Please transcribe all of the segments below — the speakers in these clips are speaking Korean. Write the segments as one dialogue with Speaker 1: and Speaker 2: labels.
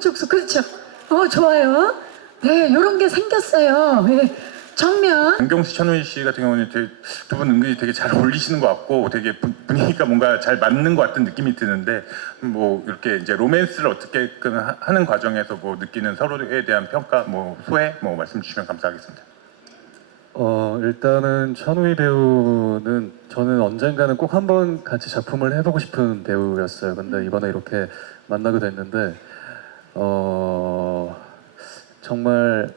Speaker 1: 쪽수 그렇죠. 어 좋아요. 네, 요런 게 생겼어요. 예. 정면.
Speaker 2: 안경수 천우희 씨 같은 경우는 두 분 은근히 되게 잘 어울리시는 것 같고 되게 분- 분위기가 뭔가 잘 맞는 것 같은 느낌이 드는데 뭐 이렇게 이제 로맨스를 어떻게든 하- 하는 과정에서 뭐 느끼는 서로에 대한 평가 뭐 소회 뭐 말씀 주시면 감사하겠습니다.
Speaker 3: 어 일단은 천우희 배우는 저는 언젠가는 꼭 한번 같이 작품을 해보고 싶은 배우였어요. 근데 이번에 이렇게 만나게 됐는데 어 정말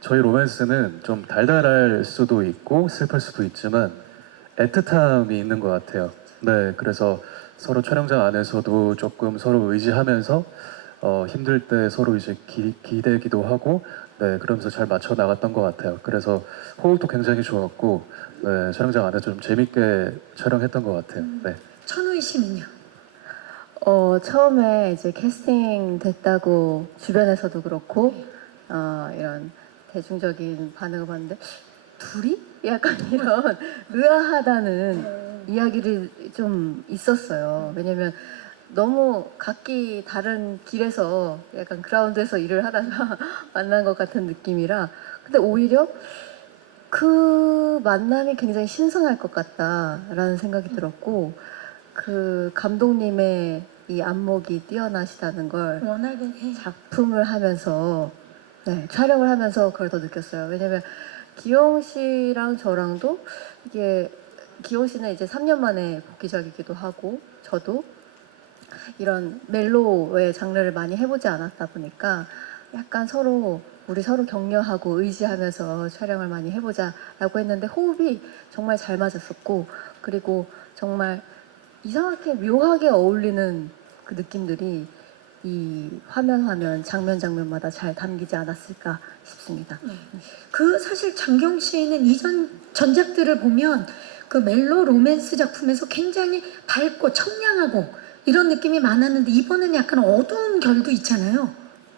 Speaker 3: 저희 로맨스는 좀 달달할 수도 있고 슬플 수도 있지만 애틋함이 있는 것 같아요. 네, 그래서 서로 촬영장 안에서도 조금 서로 의지하면서 어, 힘들 때 서로 이제 기, 기대기도 하고 네, 그러면서 잘 맞춰 나갔던 것 같아요. 그래서 호흡도 굉장히 좋았고 네, 촬영장 안에 좀 재밌게 촬영했던 것 같아요. 네.
Speaker 1: 천우희 씨는요.
Speaker 4: 어, 처음에 이제 캐스팅 됐다고 주변에서도 그렇고, 어, 이런 대중적인 반응을 봤는데, 둘이? 약간 이런 의아하다는 이야기를 좀 있었어요. 왜냐면 너무 각기 다른 길에서 약간 그라운드에서 일을 하다가 만난 것 같은 느낌이라, 근데 오히려 그 만남이 굉장히 신선할 것 같다라는 생각이 들었고, 그 감독님의 이 안목이 뛰어나시다는 걸
Speaker 1: 워낙에
Speaker 4: 작품을 하면서 네, 촬영을 하면서 그걸 더 느꼈어요. 왜냐면 기용 씨랑 저랑도 이게 기용 씨는 이제 3년 만에 복귀작이기도 하고 저도 이런 멜로의 장르를 많이 해보지 않았다 보니까 약간 서로 우리 서로 격려하고 의지하면서 촬영을 많이 해보자라고 했는데 호흡이 정말 잘 맞았었고 그리고 정말 이상하게 묘하게 어울리는 그 느낌들이 이 화면 화면 장면 장면마다 잘 담기지 않았을까 싶습니다.
Speaker 1: 그 사실 장경 씨는 이전 전작들을 보면 그 멜로 로맨스 작품에서 굉장히 밝고 청량하고 이런 느낌이 많았는데 이번엔 약간 어두운 결도 있잖아요.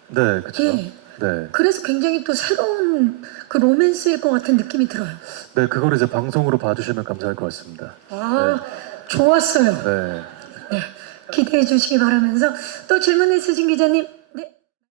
Speaker 3: 네, 그렇죠.
Speaker 1: 예.
Speaker 3: 네,
Speaker 1: 그래서 굉장히 또 새로운 그 로맨스일 것 같은 느낌이 들어요.
Speaker 3: 네, 그걸 이제 방송으로 봐주시면 감사할 것 같습니다.
Speaker 1: 아, 좋았어요.
Speaker 3: 네.
Speaker 1: 네, 기대해 주시기 바라면서 또 질문 있으신 기자님